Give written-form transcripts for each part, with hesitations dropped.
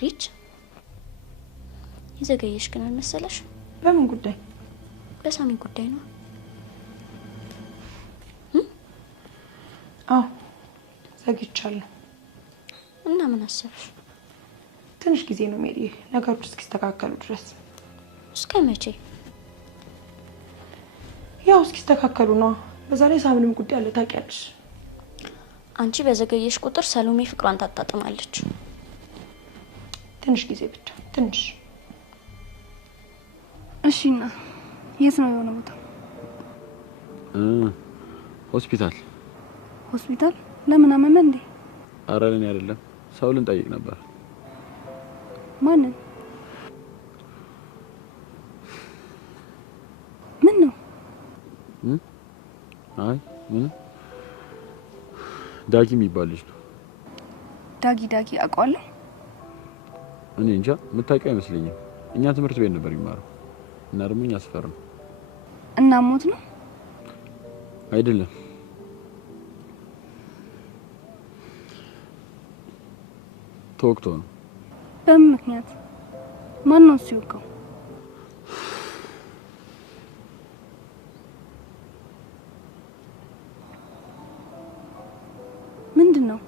ሪች ይዘገየሽ ግን አልመሰለሽ? በምን ጉዳይ? በሳሚ ጉዳይ ነው። አዎ ዘግይቻለሁ። እና ምን አሰብሽ? ትንሽ ጊዜ ነው ሜሪ፣ ነገሮች እስኪስተካከሉ ድረስ። እስከ መቼ? ያው እስኪስተካከሉ ነው። በዛ ላይ ሳምንም ጉዳይ አለ ታውቂያለሽ። አንቺ በዘገየሽ ቁጥር ሰሎሜ ፍቅሯን ታጣጥማለች። ትንሽ ጊዜ ብቻ ትንሽ። እሺና የት ነው የሆነ ቦታ? ሆስፒታል። ሆስፒታል? ለምን አመመ እንዴ? ኧረ ለኔ አይደለም፣ ሰው ልንጠይቅ ነበር። ማንን? ምን ነው? አይ ምን ዳጊ የሚባል ልጅ ነው። ዳጊ አውቀዋለሁ። እኔ እንጃ የምታውቂው አይመስለኝም። እኛ ትምህርት ቤት ነበር የሚማረው እና ደግሞ እኛ ሰፈር ነው። እና ሞት ነው? አይደለም ተወግቶ ነው። በምን ምክንያት? ማን ነው ሲወጋው? ምንድነው?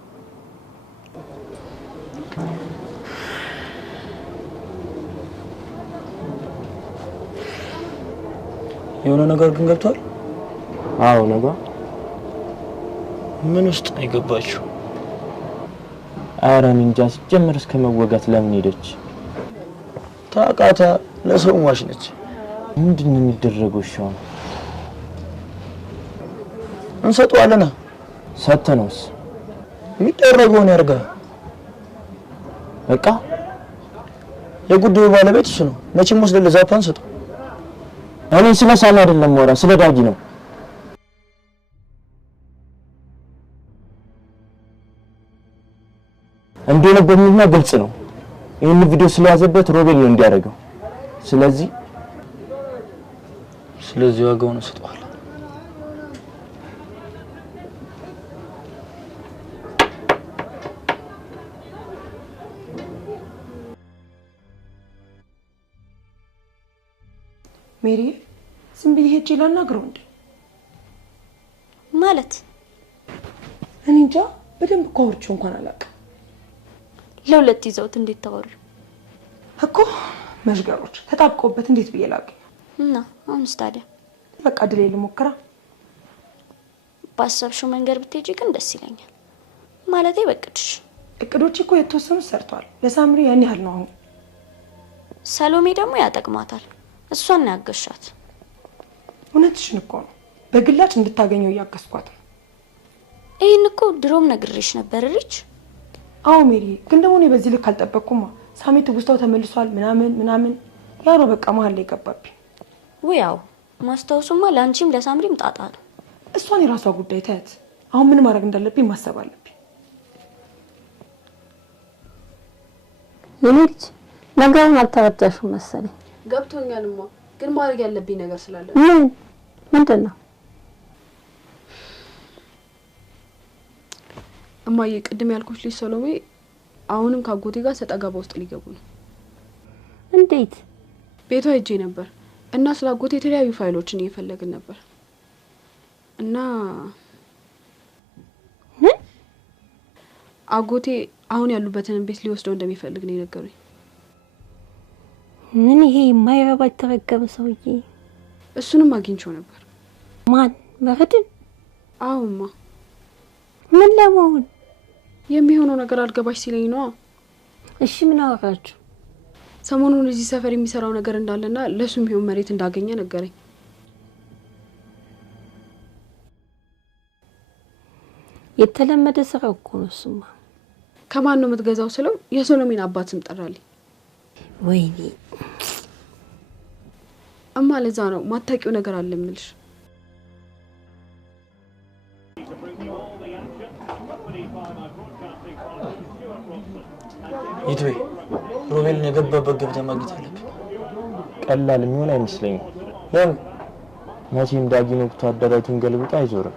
የሆነ ነገር ግን ገብቷል? አዎ ነገር ምን ውስጥ ነው የገባችው? ኧረ እኔ እንጃ። ሲጀምር እስከ መወጋት ለምን ሄደች? ታውቃታ ለሰው ማሽ ነች። ምንድነው የሚደረገው? ሻው እንሰጠዋለና ሰተነውስ የሚደረገውን ያርጋ። በቃ የጉዳዩ ባለቤት እሱ ነው። መቼም ወስደን ለዛፓን ሰጠው። እኔ ስለ ሳሚ አይደለም ወራ ስለ ዳጊ ነው። እንደነበርና ግልጽ ነው። ይሄን ቪዲዮ ስለያዘበት ሮቤል ነው እንዲያደርገው። ስለዚህ ዋጋውን ሰጠዋል። ሜሪ ዝም ብዬ ሄጄ ላናግረው እንዴ? ማለት እኔ እንጃ። በደንብ ኮርቹ እንኳን አላውቅም። ለሁለት ይዘውት እንዴት ታወሩ እኮ መሽገሮች ተጣብቆበት እንዴት ብዬ ላውቅ? እና አሁንስ ታዲያ በቃ ድሌ ልሞክራ። ባሰብሽው መንገድ ብትሄጂ ግን ደስ ይለኛል። ማለቴ በቅድሽ እቅዶች እኮ የተወሰኑ ሰርተዋል። ለሳምሪ ያን ያህል ነው። አሁን ሰሎሜ ደግሞ ያጠቅማታል። እሷን ያገሻት። እውነትሽን እኮ ነው። በግላጭ እንድታገኘው ያገስኳት። ይሄን እኮ ድሮም ነግሬሽ ነበር ሪች። አዎ ሜሪ፣ ግን ደግሞ እኔ በዚህ ልክ አልጠበቅኩማ። ሳሚ ትውስታው ተመልሷል ምናምን ያሮ በቃ መሀል ላይ ገባብኝ። ወያው ማስታወሱማ ለአንቺም ለሳምሪም ጣጣ ነው። እሷን የራሷ ጉዳይ ታያት። አሁን ምን ማድረግ እንዳለብኝ ማሰብ አለብኝ። የኔልጅ ነገሩን አልተረዳሽም መሰለኝ። ገብቶኛልማ፣ ግን ማድረግ ያለብኝ ነገር ስላለ ምንድነው? እማዬ ቅድም ያልኩሽ ልጅ ሰሎሜ አሁንም ካጎቴ ጋር ሰጣጋባ ውስጥ ሊገቡ ነው። እንዴት? ቤቷ ሄጄ ነበር እና ስላጎቴ የተለያዩ ፋይሎችን እየፈለግን ነበር እና አጎቴ አሁን ያሉበትን ቤት ሊወስደው እንደሚፈልግ ነው የነገሩኝ። ምን ይሄ የማይረባ ተረገመ ሰውዬ? እሱንም አግኝቼው ነበር። ማን መረድን? አውማ ምን ለመሆን የሚሆነው ነገር አልገባሽ ሲለኝ ነው። እሺ ምን አወራችሁ? ሰሞኑን እዚህ ሰፈር የሚሰራው ነገር እንዳለና ለሱም ቢሆን መሬት እንዳገኘ ነገረኝ። የተለመደ ስራ እኮ ነው እሱማ። ከማን ነው የምትገዛው ስለው የሶሎሜን አባት ስም ጠራልኝ። ወይኔ እማ ለዛ ነው ማታውቂው ነገር አለ የምልሽ። ይትቤ ሮቤልን የገባበት ገብተህ ማግኘት አለብህ። ቀላል የሚሆን አይመስለኝም። ለምን? መቼም ዳጊን ወቅቱ አደራቱን ገልብጦ አይዞርም።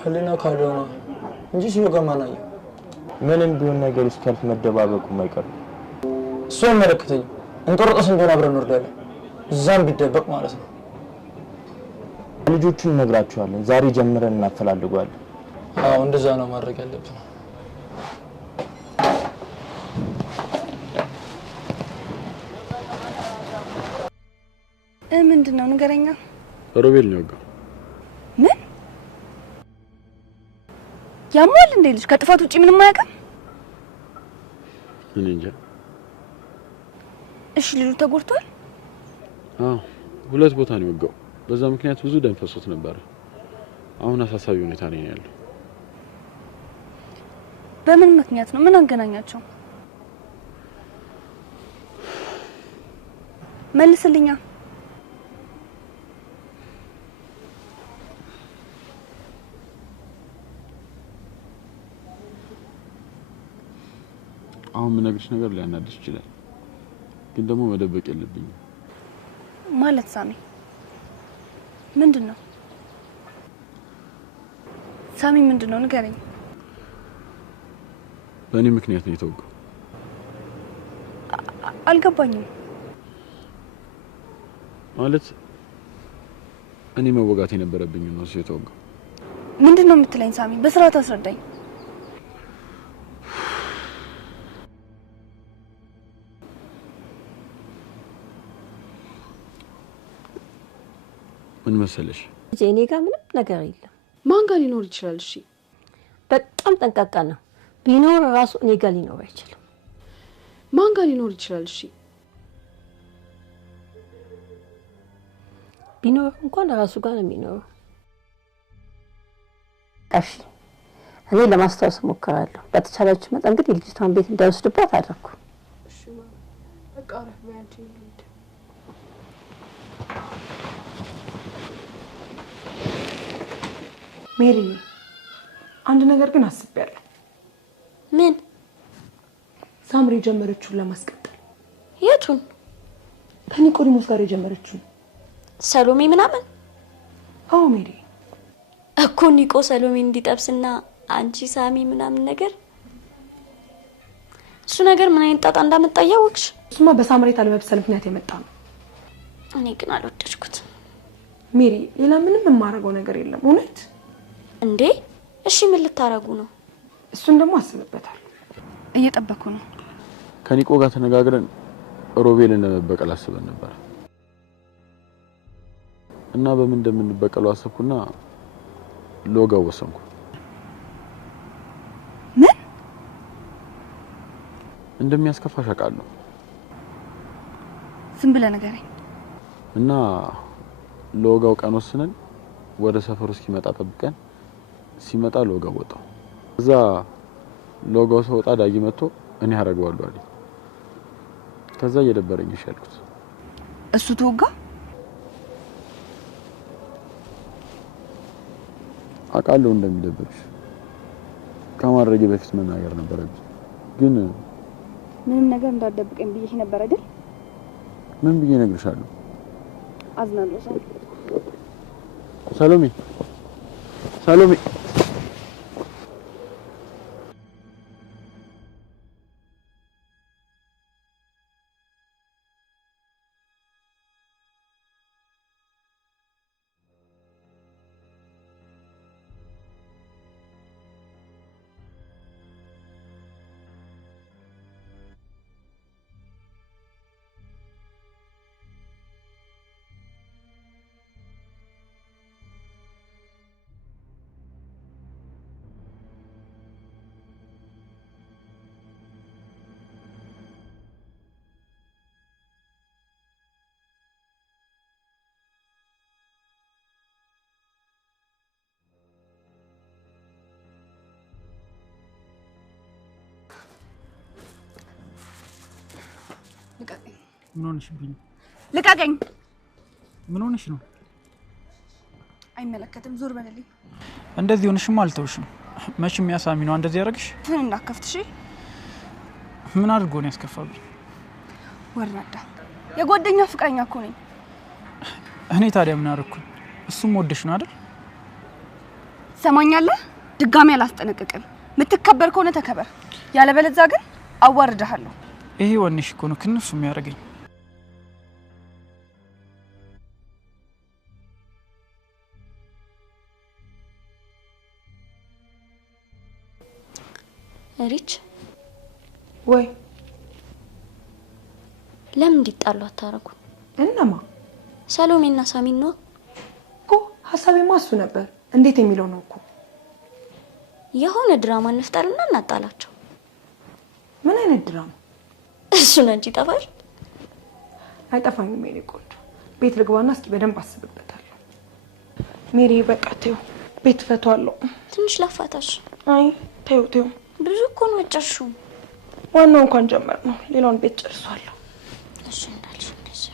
ህሊና ካልሆነ እንጂ ሲወጋ ማናየው። ምንም ቢሆን ነገር እስካልፍ መደባበቁም አይቀርም። እሱ አይመለከተኝም። እንቆርጦስ እንደሆነ አብረን እንወርዳለን። እዛም ቢደበቅ ማለት ነው። ልጆቹን እነግራቸዋለን። ዛሬ ጀምረን እናፈላልገዋለን። አዎ እንደዛ ነው ማድረግ ያለብን። ምንድነው ንገረኛ? ሮቤል ነው ያወጋው። ምን ያሟል እንዴ? ልጅ ከጥፋት ውጪ ምንም አያውቅም? እኔ እንጃ። እሺ ልጁ ተጎድቷል? አዎ 2 ቦታ ነው ያወጋው። በዛ ምክንያት ብዙ ደም ፈሶት ነበር። አሁን አሳሳቢ ሁኔታ ላይ ነው ያለው። በምን ምክንያት ነው? ምን አገናኛቸው? መልስልኛ። አሁን የምነግርሽ ነገር ሊያናድሽ ይችላል፣ ግን ደግሞ መደበቅ የለብኝም። ማለት ሳሚ ምንድነው? ሳሚ ምንድነው? ንገረኝ። በእኔ ምክንያት ነው የተወጋው። አልገባኝም። ማለት እኔ መወጋት የነበረብኝ ነው እሱ የተወጋው። ምንድነው የምትለኝ ሳሚ? በስርዓት አስረዳኝ። ምን መሰለሽ? እኔ ጋር ምንም ነገር የለም። ማን ጋር ሊኖር ይችላል? እሺ በጣም ጠንቃቃ ነው። ቢኖር ራሱ እኔ ጋር ሊኖር አይችልም። ማን ጋር ሊኖር ይችላል? እሺ ቢኖር እንኳን ራሱ ጋር ነው የሚኖረው። እሺ እኔ ለማስታወስ ሞክራለሁ። በተቻላችሁ መጠን ግን የልጅቷን ቤት እንዳይወስድባት አደረኩ። እሺ በቃ አረፍ በያንቺ። ሜሪ አንድ ነገር ግን አስቤያለሁ። ምን? ሳምሪ ጀመረችውን ለማስቀጠል። የቱን? ከኒቆዲሞስ ጋር የጀመረችውን ሰሎሜ ምናምን? አዎ ሜሪ እኮ ኒቆ ሰሎሜ እንዲጠብስና አንቺ ሳሚ ምናምን ነገር። እሱ ነገር ምን አይነት ጣጣ እንዳመጣ ያወቅሽ? እሱማ በሳምሬት አለመብሰል ምክንያት የመጣ ነው። እኔ ግን አልወደድኩትም። ሜሪ ሌላ ምንም የማደርገው ነገር የለም። እውነት እንዴ? እሺ ምን ልታረጉ ነው? እሱን ደግሞ አስብበታል። እየጠበኩ ነው። ከኒቆ ጋር ተነጋግረን ሮቤልን ለመበቀል አስበን ነበር እና በምን እንደምንበቀለው አሰብኩና ሎጋው ወሰንኩ። ምን እንደሚያስከፋሽ አውቃለሁ ዝም ብለህ ንገረኝ። እና ሎጋው ቀን ወስነን ወደ ሰፈሩ እስኪመጣ ጠብቀን ሲመጣ ሎጋው ወጣው። እዛ ሎጋው ሲወጣ ዳጊ መጥቶ እኔ አረጋዋለሁ አለኝ። ከዛ እየደበረኝ ይሻልኩት እሱ ተወጋ። አውቃለሁ እንደሚደብርሽ። ከማድረጌ በፊት መናገር ነበረብኝ፣ ግን ምንም ነገር እንዳትደብቀኝ ብዬሽ ነበር አይደል? ምን ብዬ እነግርሻለሁ? አዝናለሁ ሰሎሜ ሰሎሜ ምን ሆነሽብኝ? ልቀቀኝ። ምን ሆነሽ ነው? አይመለከትም። ዞር በልልኝ። እንደዚህ ሆነሽማ አልተውሽም። መቼም ያሳሚ ነው እንደዚህ ያደርግሽ። ምን እንዳከፍትሽ? ምን አድርጎ ነው ያስከፋብኝ? ወራዳ የጓደኛ ፍቅረኛ እኮ ነኝ። እኔ ታዲያ ምን አደረኩኝ? እሱም ወደሽ ነው አይደል? ሰማኛለህ? ድጋሚ አላስጠነቅቅም። የምትከበር ከሆነ ተከበር፣ ያለበለዚያ ግን አዋርድሃለሁ። ይሄ ወንሽ እኮ ነው ክንፍ የሚያደርገኝ። ሪች ወይ ለምን እንዲጣሉ አታረጉ? እነማ? ሰሎሜና ሳሚን ነው እኮ ሐሳቤማ እሱ ነበር። እንዴት የሚለው ነው እኮ። የሆነ ድራማ እንፍጠርና እናጣላቸው። ምን አይነት ድራማ? እሱን አንቺ ጠፋሽ? አይጠፋኝም ሜሪ ቆንጆ። ቤት ልግባና እስኪ በደንብ አስብበታለሁ። ሜሪ በቃ ተይው፣ ቤት ፈቷለሁ። ትንሽ ላፋታሽ። አይ ተይው ተይው፣ ብዙ እኮ ነው አጨርሽው። ዋናው እንኳን ጀመር ነው፣ ሌላውን ቤት ጨርሷለሁ። እሺ እንዳልሽ እንደዛ።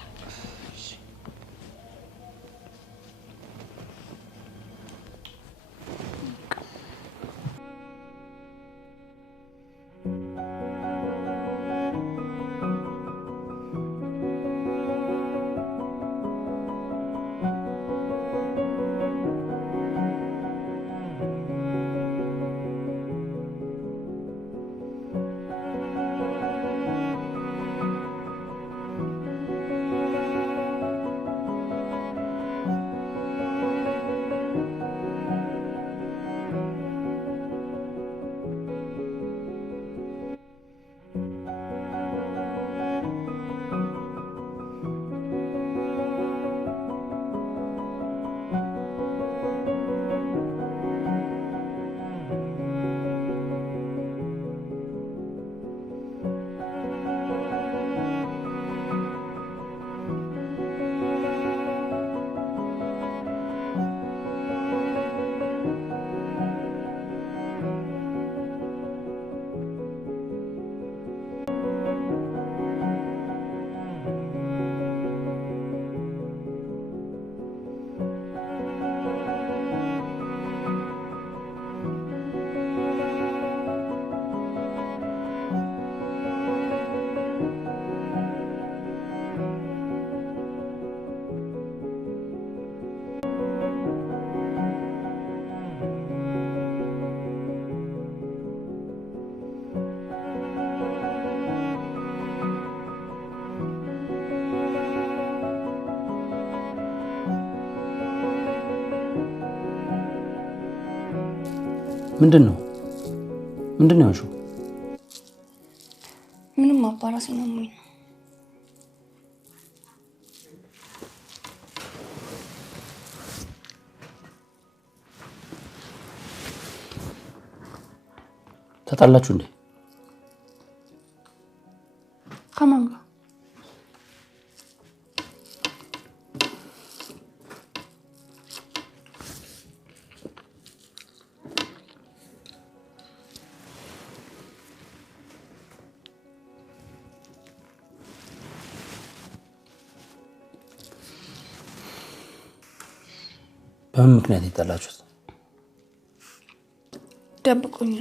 ምንድነው ያልሽው? ምንም አባራስ ነው ምን ተጣላችሁ እንዴ? ከማን ጋር? በምን ምክንያት የተጣላችሁት? ደብቁኝ።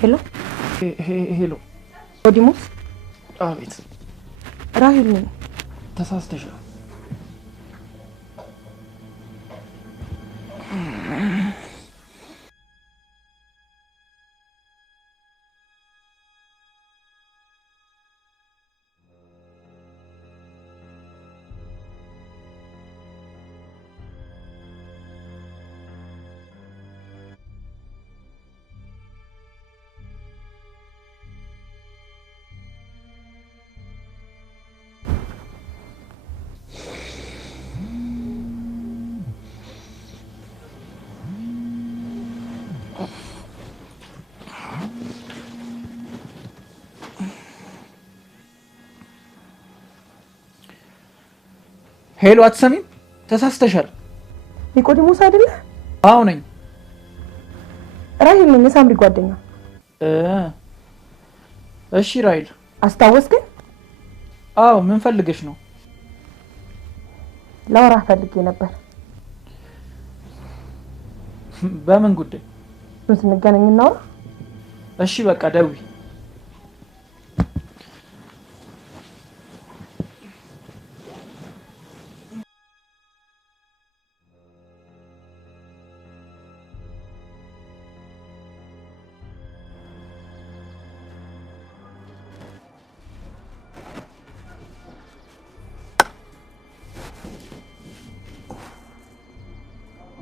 ሄሎ ሄሎ። ኦዲሞስ? አቤት። ራሂል ነኝ። ተሳስተሻል። ሄሎ አትሰሚም? ተሳስተሻል። ኒቆዲሞስ አይደለ? አዎ ነኝ። ራሂል ነኝ፣ የሳምሪ ጓደኛ። እሺ ራሂል። አስታወስከኝ? አዎ ምን ፈልገሽ ነው? ላውራ ፈልጌ ነበር። በምን ጉዳይ? ስንገናኝ እናውራ። እሺ በቃ ደውይ።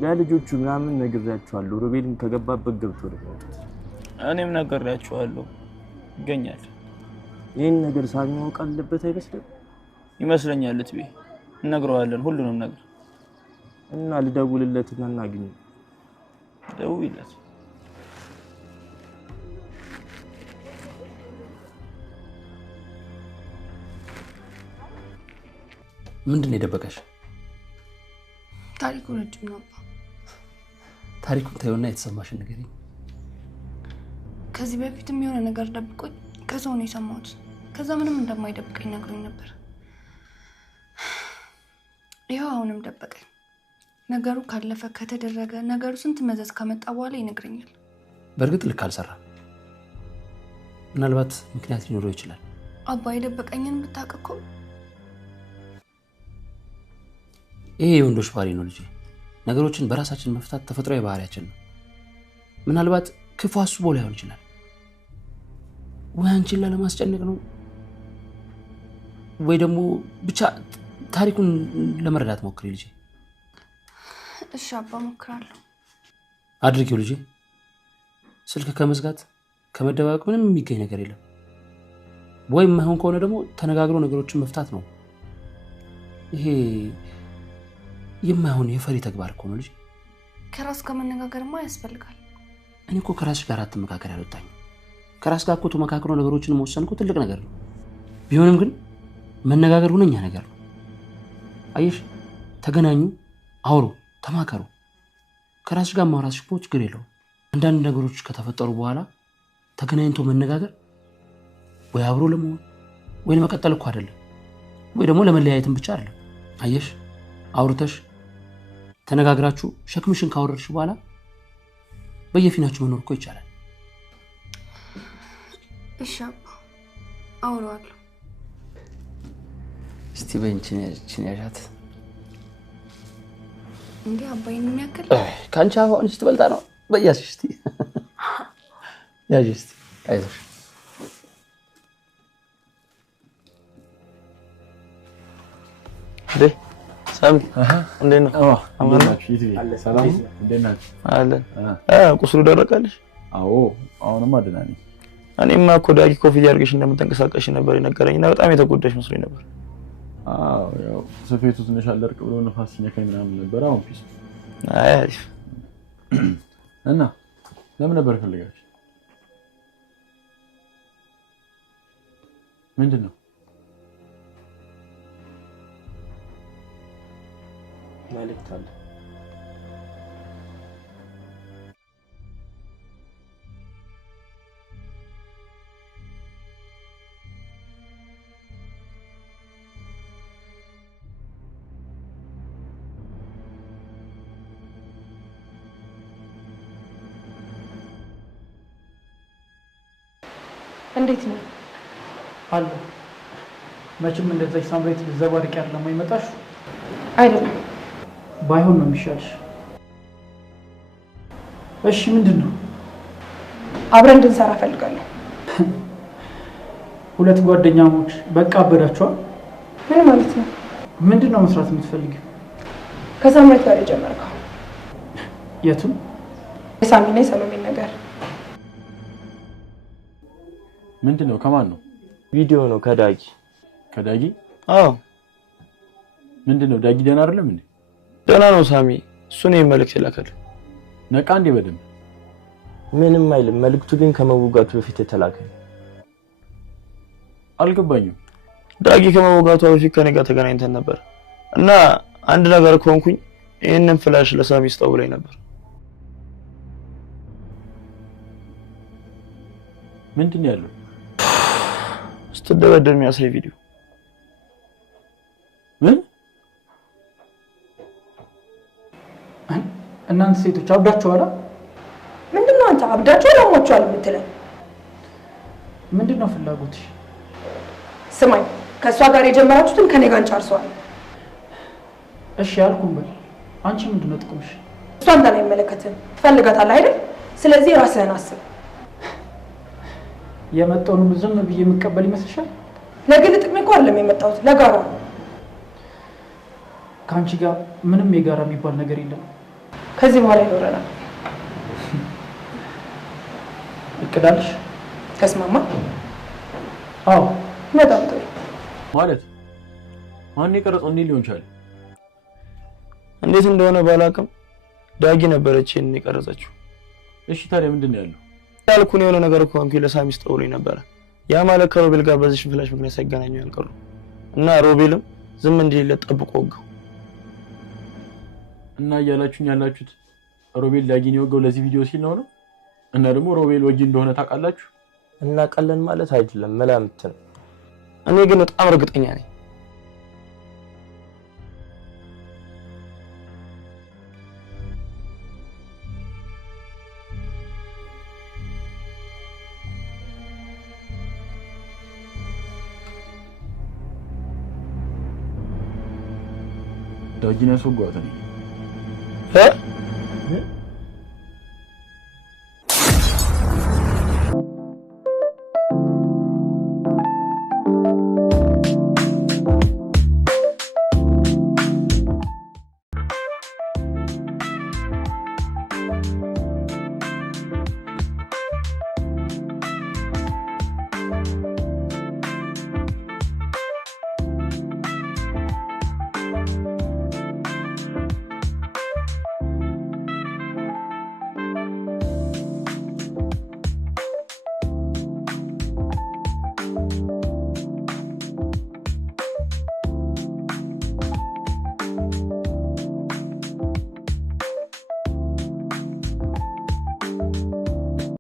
ለልጆቹ ምናምን ነግሬያቸዋለሁ። ሮቤልን ከገባበት ገብቶ ነው። እኔም ነግሬያቸዋለሁ። ይገኛል። ይሄን ነገር ሳሚ ማወቅ አለበት አይመስልም? ይመስለኛል። እትቤ እነግረዋለን ሁሉንም ነገር እና ልደውልለትና እናግኝ። ደውይለት። ምንድን የደበቀሽ? ታሪኩ ረጅም ነው። ታሪኩን ታዩና የተሰማሽን ንገሪኝ። ከዚህ በፊትም የሆነ ነገር ደብቆኝ ከሰው ነው የሰማሁት። ከዛ ምንም እንደማይደብቀኝ ነግሮኝ ነበር። ይኸው አሁንም ደበቀኝ። ነገሩ ካለፈ ከተደረገ ነገሩ ስንት መዘዝ ከመጣ በኋላ ይነግረኛል። በእርግጥ ልክ አልሰራም። ምናልባት ምክንያት ሊኖረው ይችላል። አባ የደበቀኝን ብታውቅ እኮ። ይሄ የወንዶች ባህሪ ነው ልጄ። ነገሮችን በራሳችን መፍታት ተፈጥሯዊ ባህሪያችን ነው። ምናልባት ክፉ አስቦ ላይሆን ይችላል። ወይ አንቺን ላለማስጨነቅ ነው፣ ወይ ደግሞ ብቻ ታሪኩን ለመረዳት ሞክሪ ልጄ። እሺ አባ ሞክራለሁ። አድርጊው ልጄ። ስልክ ከመዝጋት ከመደባበቅ ምንም የሚገኝ ነገር የለም። ወይ የማይሆን ከሆነ ደግሞ ተነጋግሮ ነገሮችን መፍታት ነው። ይሄ የማይሆን የፈሪ ተግባር እኮ ነው ልጄ። ከራስ ከመነጋገርማ ያስፈልጋል። እኔ እኮ ከራስሽ ጋር አትመካከር ያልወጣኝ። ከራስ ጋር እኮ ተመካክሮ ነገሮችን መወሰን እኮ ትልቅ ነገር ነው። ቢሆንም ግን መነጋገር ሁነኛ ነገር ነው። አየሽ፣ ተገናኙ፣ አውሩ፣ ተማከሩ። ከራስሽ ጋር ማውራትሽ እኮ ችግር የለውም። አንዳንድ ነገሮች ከተፈጠሩ በኋላ ተገናኝቶ መነጋገር ወይ አብሮ ለመሆን ወይ ለመቀጠል እኮ አይደለም፣ ወይ ደግሞ ለመለያየትም ብቻ አይደለም። አየሽ፣ አውርተሽ ተነጋግራችሁ ሸክምሽን ካወረድሽ በኋላ በየፊናችሁ መኖር እኮ ይቻላል። እሺ አባ አውራለሁ። እስቲ በእንቺን ያዣት እንዴ አባይን የሚያክል ካንቺ አሁን እስቲ በልጣ ነው። በያዝሽ እስቲ ያዥ እስቲ። አይዞሽ እንዴ ሳሚ እንዴት ነው? አማን ናችሁ? ሰላም እንዴት ናችሁ? አለን። ቁስሉ ደረቀልሽ? አዎ አሁንማ ደህና ነኝ። እኔማ እኮ ዳጊ ኮፍያ አድርገሽ እንደምትንቀሳቀሽ ነበር የነገረኝና በጣም የተጎዳሽ መስሎኝ ነበር። አዎ ያው ሰፌቱ ትንሽ አልደርቅ ብሎ ነፋስ ሲነካኝ ምናምን ነበር። አሁን ፒስ። አይ አሪፍ። እና ለምን ነበር ፈልጋችሁ? ምንድነው? መልእክት አለ። እንዴት ነው አለ? መቼም እንደዚህ ሳምሬት ዘባርቅ ያለ የማይመጣሽ አይደለም። ባይሆን ነው የሚሻልሽ። እሺ ምንድነው? አብረን እንድንሰራ ፈልጋለሁ። ሁለት ጓደኛሞች በቃ አበዳችኋል? ምን ማለት ነው? ምንድነው መስራት የምትፈልጊው? ከሳምሬት ጋር የጀመርከው የቱን? የሳሚና የሰሎሜን ነገር ምንድነው? ከማን ነው? ቪዲዮ ነው ከዳጊ። ከዳጊ? አዎ። ምንድነው? ዳጊ ደህና አይደለም እንዴ? ደህና ነው ሳሚ። እሱ ነው መልእክት የላከል። ነቃ እንዴ በደንብ? ምንም አይልም። መልእክቱ ግን ከመወጋቱ በፊት የተላከ። አልገባኝም። ዳጊ ከመወጋቱ በፊት ከኔ ጋር ተገናኝተን ነበር። እና አንድ ነገር ከሆንኩኝ ይሄንን ፍላሽ ለሳሚ ስጠው ላይ ነበር። ምንድን ያለው? ስትደበደብ የሚያሳይ ቪዲዮ። ምን? እናንተ ሴቶች አብዳችኋል? ምንድነው አንተ አብዳችኋል አሟችኋል የምትለው? ምንድነው ፍላጎትሽ? ስማኝ፣ ከእሷ ጋር የጀመራችሁትን ከኔ ጋር ጨርሰዋል። እሺ ያልኩን በል። አንቺ ምንድነው ጥቅምሽ? እሷ አንተን አይመለከትም። ትፈልጋታለህ አይደል? ስለዚህ ራስህን አስብ። የመጣውን ሁሉ ዝም ብዬ የምቀበል ይመስልሻል? ለግል ጥቅሜ እኮ አይደለም የመጣሁት፣ ለጋራ ነው። ከአንቺ ጋር ምንም የጋራ የሚባል ነገር የለም። ከዚህ በኋላ ይኖረናል። እቅዳለሽ? ተስማማ? አዎ። በጣም ጥሩ። ማለት ማን የቀረጸው? እንዴት ሊሆን ይችላል? እንዴት እንደሆነ ባላውቅም ዳጊ ነበረች ይሄን የቀረጸችው። እሺ ታዲያ ምንድን ያለው? ያልኩን የሆነ ነገር እኮ አንቺ ለሳሚ ስጠውልኝ ነበር። ያ ማለት ከሮቤል ጋር በዚህ ፍላሽ ምክንያት ሳይገናኙ ያልቀሩ እና ሮቤልም ዝም እንዲል ጠብቆ ወጋው እና እያላችሁኝ ያላችሁት ሮቤል ዳጊን የወጋው ለዚህ ቪዲዮ ሲል ነው? እና ደግሞ ሮቤል ወጊ እንደሆነ ታውቃላችሁ? እናውቃለን ማለት አይደለም መላምት ነው። እኔ ግን በጣም እርግጠኛ ነኝ። ዳጊን ያስወጓት ነው።